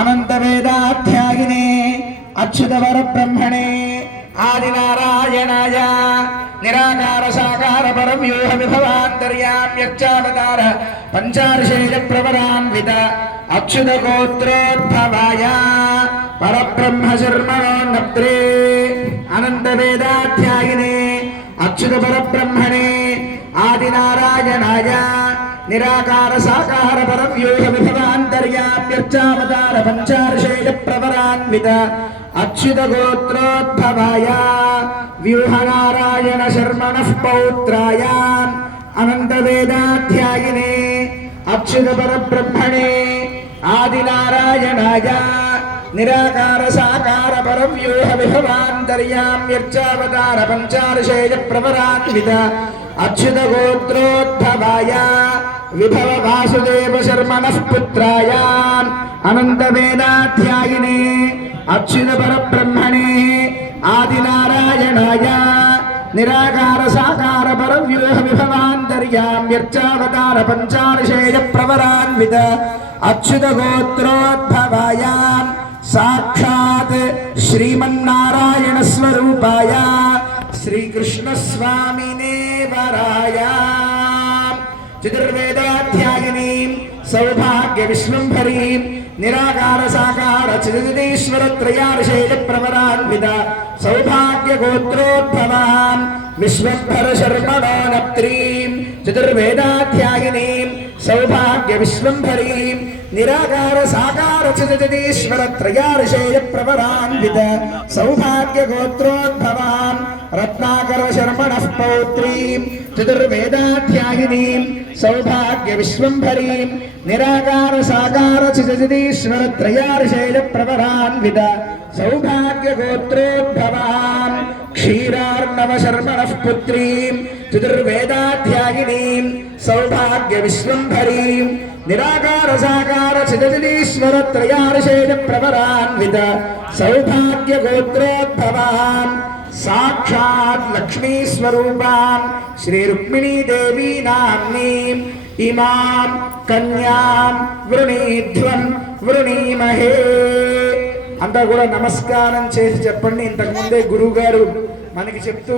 अनन्तवेदाध्यायिने अच्युतपरब्रह्मणे आदिनारायणाय निराकार साकार परव्यूह विभवान्तर्याम्यच्चावतार पंचार्षेय प्रवरान्वित अच्युत गोत्रोद्भवाय परब्रह्म शर्मणो नप्त्रे अनंत वेदाध्यायिने अच्युत परब्रह्मणे आदिनारायणाय निराकार साकार परव्यूह विभवान्तर्याम्यच्चावतार पंचार्षेय प्रवरान्वित अच्युत गोत्रोद्भवाय व्यूहनारायण शर्मणः पौत्राय अनंत वेदाध्यायिने अच्युत परब्रह्मणे आदिनारायणाय निराकार साकार परव्यूह विभवान्तर्याम्यच्चावतार पंचार्षेय प्रवरान्वित अच्युत गोत्रोद्भवाय विभव वासुदेव शर्मणः पुत्राय अनंत वेदाध्यायिने अच्युत परब्रह्मणे आदिनारायणाय निराकार साकार परव्यूह विभवान्तर्याम्यच्चावतार पंचार्षेय प्रवरान्वित अच्युत गोत्रोद्भवाय साक्षात् श्रीमन्नारायण स्वरूपाय श्रीकृष्ण स्वामिने वराय चतुर्वेदाध्यायिनी सौभाग्य विश्वंभरी निराकार साकार चिदीश्वर त्रयार्षेय प्रवरान्वित सौभाग्य गोत्रोद्भवा विश्वंभर शर्मणो नप्त्रीं चतुर्वेदाध्यायिनी सौभाग्य विश्वंभरी निराकार साकार चिदीश्वर त्रयार्षेय प्रवरान्वित सौभाग्य गोत्रोद्भवा रत्नाकर शर्मणः पौत्रीं चतुर्वेदाध्यायिनी सौभाग्य विश्वंभरी निराकार साकार चिदीश्वर त्रयार्षेय प्रवरान्वित सौभाग्य गोत्रोद्भवा क्षीरार्णव शर्मणः पुत्रीं चतुर्वेदाध्यायिनी सौभाग्य विश्वंभरी निराकार साकार चिदीश्वर त्रयार्षेय प्रवरान्वित सौभाग्य गोत्रोद्भवा साक्षात् लक्ष्मी स्वरूपां श्री रुक्मिणी देवी नाम्नीं इमां कन्यां वृणीध्वं वृणीमहे అంతా కూడా నమస్కారం చేసి చెప్పండి. ఇంతకుముందే గురువు గారు మనకి చెప్తూ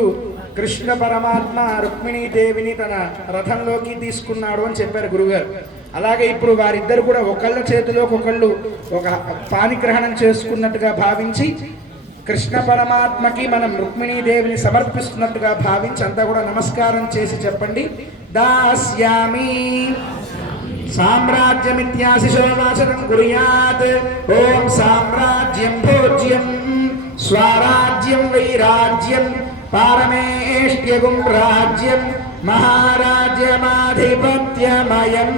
కృష్ణ పరమాత్మ రుక్మిణీదేవిని తన రథంలోకి తీసుకున్నాడు అని చెప్పారు గురుగారు. అలాగే ఇప్పుడు వారిద్దరు కూడా ఒకళ్ళ చేతిలోకి ఒకళ్ళు ఒక పాణిగ్రహణం చేసుకున్నట్టుగా భావించి కృష్ణ పరమాత్మకి మనం రుక్మిణీదేవిని సమర్పిస్తున్నట్టుగా భావించి అంతా కూడా నమస్కారం చేసి చెప్పండి. దాస్యామి साम्राज्यमित्याशिषो वाचनं कुर्यात् ओम साम्राज्यं भोज्यं स्वराज्यं वैराज्यं पारमेष्ट्यगुं राज्यं महाराज्यमाधिपत्यमयम्